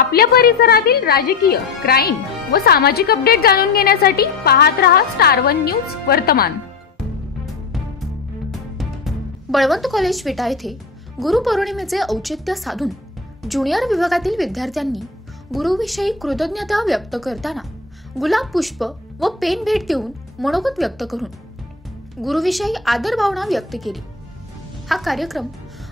आपल्या परिसरातील राजकीय, क्राईम व सामाजिक अपडेट जाणून घेण्यासाठी पाहत रहा स्टार वन न्यूज वर्तमान। बळवंत कॉलेज विटा येथे गुरुपौर्णिमेचे औचित्य साधून ज्युनियर विभागातील विद्यार्थ्यांनी गुरुविषयी कृतज्ञता व्यक्त करताना गुलाब पुष्प व पेन भेट देऊन मनोगत व्यक्त करून गुरुविषयी आदर भावना व्यक्त केली। हा कार्यक्रम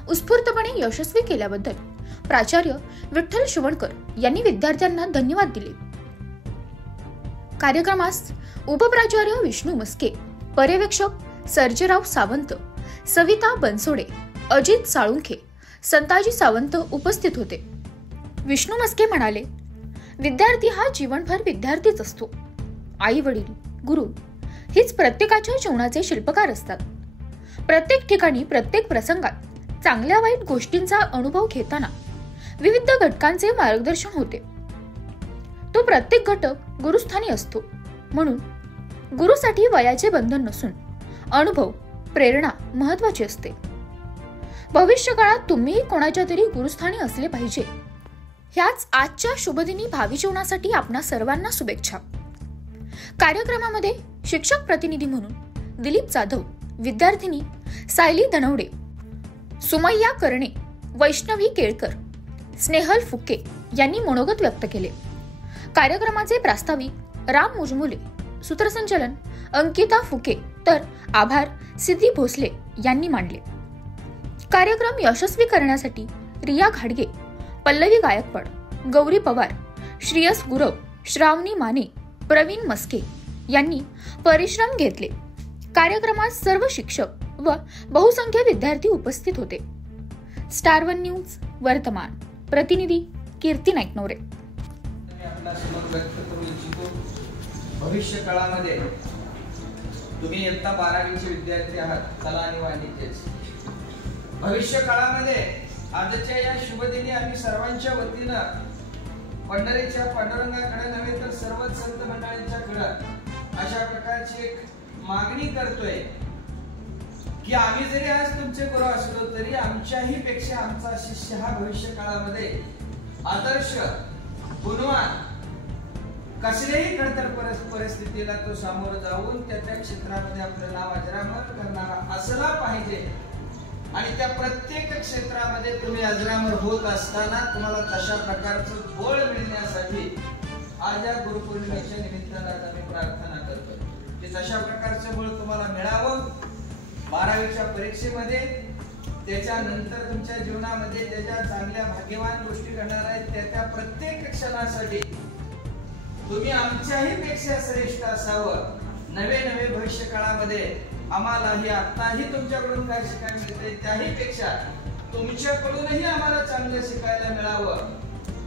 उत्स्फूर्तपणे यशस्वी केल्याबद्दल प्राचार्य विठ्ठल शिवणकर यांनी विद्यार्थ्यांना धन्यवाद दिले। कार्यक्रमास उपप्राचार्य विष्णू मस्के, पर्यवेक्षक सर्जेराव सावंत, सविता बनसोडे, अजित साळुंखे, संताजी सावंत उपस्थित होते। विष्णू मस्के म्हणाले, विद्यार्थी हा जीवनभर विद्यार्थीच असतो। आई वडील, गुरु हीच प्रत्येकाच्या जीवनाचे शिल्पकार असतात। प्रत्येक ठिकाणी, प्रत्येक प्रसंगात चांगल्या वाईट गोष्टींचा अनुभव घेताना विविध घटकांचे मार्गदर्शन होते। तो प्रत्येक घटक गुरुस्थानी असतो। म्हणून गुरुसाठी वयाचे बंधन नसून अनुभव, प्रेरणा महत्त्वाची असते। भविष्य काळात तुम्हीही कोणाच्या तरी गुरुस्थानी असले पाहिजे। ह्याच आजच्या शुभदिनी भावी जीवनासाठी आपणा सर्वांना शुभेच्छा। कार्यक्रमामध्ये शिक्षक प्रतिनिधी म्हणून दिलीप जाधव, विद्यार्थिनी सायली धनवडे, सुमय्या करणे, वैष्णवी केळकर, स्नेहल फुके यांनी मनोगत व्यक्त केले। कार्यक्रमाचे प्रास्ताविक राम मुजमुले, सूत्रसंचालन अंकिता फुके तर आभार सिद्धी भोसले यांनी मांडले। कार्यक्रम यशस्वी करण्यासाठी रिया घाडगे, पल्लवी गायकवाड, गौरी पवार, श्रेयस गुरव, श्रावणी माने, प्रवीण मस्के यांनी परिश्रम घेतले। कार्यक्रमात सर्व शिक्षक व बहुसंख्य विद्यार्थी उपस्थित होते। स्टार वन न्यूज वर्तमान प्रतिनिधी कीर्ती नाईकनवरे। भविष्य काळामध्ये तुम्ही इयत्ता 12वीचे विद्यार्थी आहात, कला आणि वाणिज्यच। भविष्य काळामध्ये आजच्या या शुभदिनी आम्ही सर्वांच्या वतीनं पंढरीच्या पांडुरंगाकडे नव्हे तर सर्व संत मंडळींच्याकडे अशा प्रकारची एक मागणी करतोय की आम्ही जरी आज तुमचे गुरु असलो तरी आमच्याही पेक्षा आमचा शिष्य हा भविष्य काळामध्ये आदर्श, गुणवान, कसल्याही खडतर परिस्थितीला तो सामोरं जाऊन त्या क्षेत्रामध्ये आपलं नाव अजरामर करणारा असला पाहिजे। आणि त्या प्रत्येक क्षेत्रामध्ये तुम्ही अजरामर होत असताना तुम्हाला तशा प्रकारचं बळ मिळण्यासाठी आज या गुरुपौर्णिमेच्या निमित्तानं आम्ही प्रार्थना करतोय की तशा प्रकारचं बळ तुम्हाला मिळावं। 12वीच्या परीक्षेमध्ये, त्याच्यानंतर तुमच्या जीवनामध्ये ज्या चांगल्या भाग्यवान गोष्टी घडणार आहेत त्या प्रत्येक क्षणासाठी तुम्ही आमच्याही पेक्षा श्रेष्ठ असावं। नवे नवे भविष्य काळामध्ये आम्हालाही आताही तुमच्याकडून काय शिकायला मिळते त्याही पेक्षा तुमच्याकडूनही आम्हाला चांगलं शिकायला मिळावं।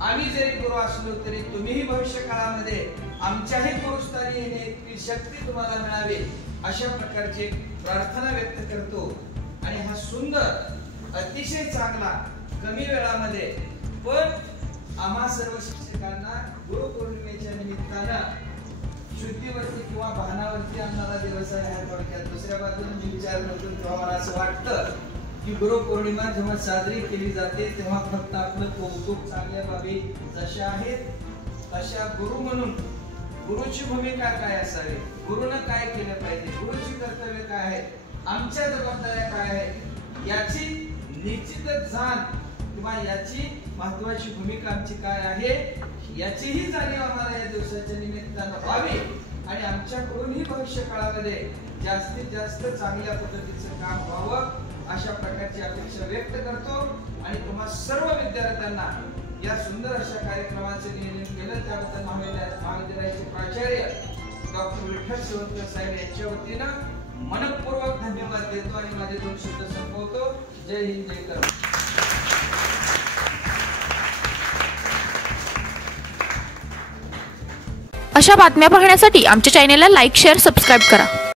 आम्ही जरी गुरु असलो तरी तुम्हीही भविष्य काळामध्ये आमच्याही गुरुस्थानी येण्याची शक्ती तुम्हाला मिळावी अशा प्रकारची प्रार्थना व्यक्त करतो। आणि हा सुंदर, अतिशय चांगला, कमी वेळामध्ये पण आम्हा सर्व शिक्षकांना गुरुपौर्णिमेच्या निमित्तानं शुद्धीवरती किंवा भानावरती आणणारा दिवस आहे हा थोडक्यात। दुसऱ्या बाजूने मी विचार करतो तेव्हा मला असं वाटतं की गुरुपौर्णिमा जेव्हा साजरी केली जाते तेव्हा फक्त आपलं कौतुक, चांगल्या बाबी जशा आहेत तशा गुरु म्हणून गुरुची भूमिका काय असावी, गुरुनं काय केलं पाहिजे, गुरुची कर्तव्य काय आहेत, आमच्या जबाबदाऱ्या काय आहेत याची निश्चितच जाण किंवा याची महत्वाची भूमिका आमची काय आहे याचीही जाणीव आम्हाला या दिवसाच्या निमित्तानं व्हावी आणि आमच्याकडूनही भविष्य काळामध्ये जास्तीत जास्त चांगल्या पद्धतीचं काम व्हावं अशा प्रकारची अपेक्षा व्यक्त करतो। आणि तुम्हा सर्व विद्यार्थ्यांना या सुंदर अशा कार्यक्रमाचे नियोजन केलं त्याबद्दल महाविद्यालयाचे प्राचार्य डॉक्टर विठ्ठल शिवणकर साहेब यांच्या वतीनं मनपूर्वक धन्यवाद देतो आणि माझे 2 शब्द संपवतो। जय हिंद, जय करम। अशा बातम्या पाहण्यासाठी आमच्या चॅनेलला लाईक, शेअर, सबस्क्राईब करा।